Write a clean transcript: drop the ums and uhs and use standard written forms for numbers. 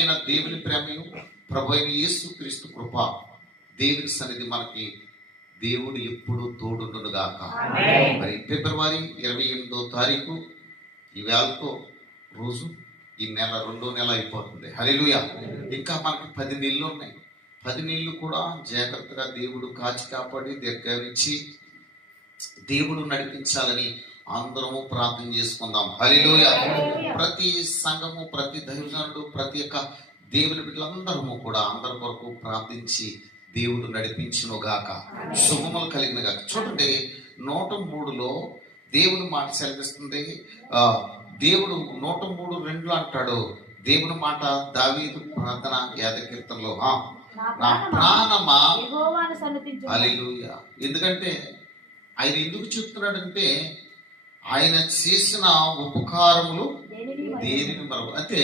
అయిన దేవుని ప్రేమయు ప్రభు అయిన యేసు క్రీస్తు కృప దేవుని సన్నిధి మనకి దేవుడు ఎప్పుడు తోడుండునుగాక. మరి ఫిబ్రవరి 28వ తారీఖు ఈ వేళతో రోజు ఈ నెల 2వ నెల అయిపోతుంది. హల్లెలూయా. ఇంకా మనకి 10 నెలలు ఉన్నాయి. 10 నెలలు కూడా జాగ్రత్తగా దేవుడు కాచి కాపాడి దగ్గరించి దేవుడు నడిపించాలని అందరము ప్రార్థన చేసుకుందాం. హల్లెలూయా. ప్రతి సంఘము, ప్రతి దైవజనుడు, ప్రతి ఒక్క దేవుని బిడ్డలందరము కూడా అందరి కొరకు ప్రార్థించి దేవుడు నడిపించును గాక, శుభములు కలిగిన గాక. చూడండి 103లో దేవుని మాట సెలవిస్తుంది. దేవుడు 103:2 అంటాడు. దేవుని మాట దావీదు ప్రార్థన యాదకీర్తనలో, నా ప్రాణమా హల్లెలూయా. ఎందుకంటే ఆయన ఎందుకు చెప్తున్నాడంటే ఆయన చేసిన ఉపకారములు దేనిని మరొక అంటే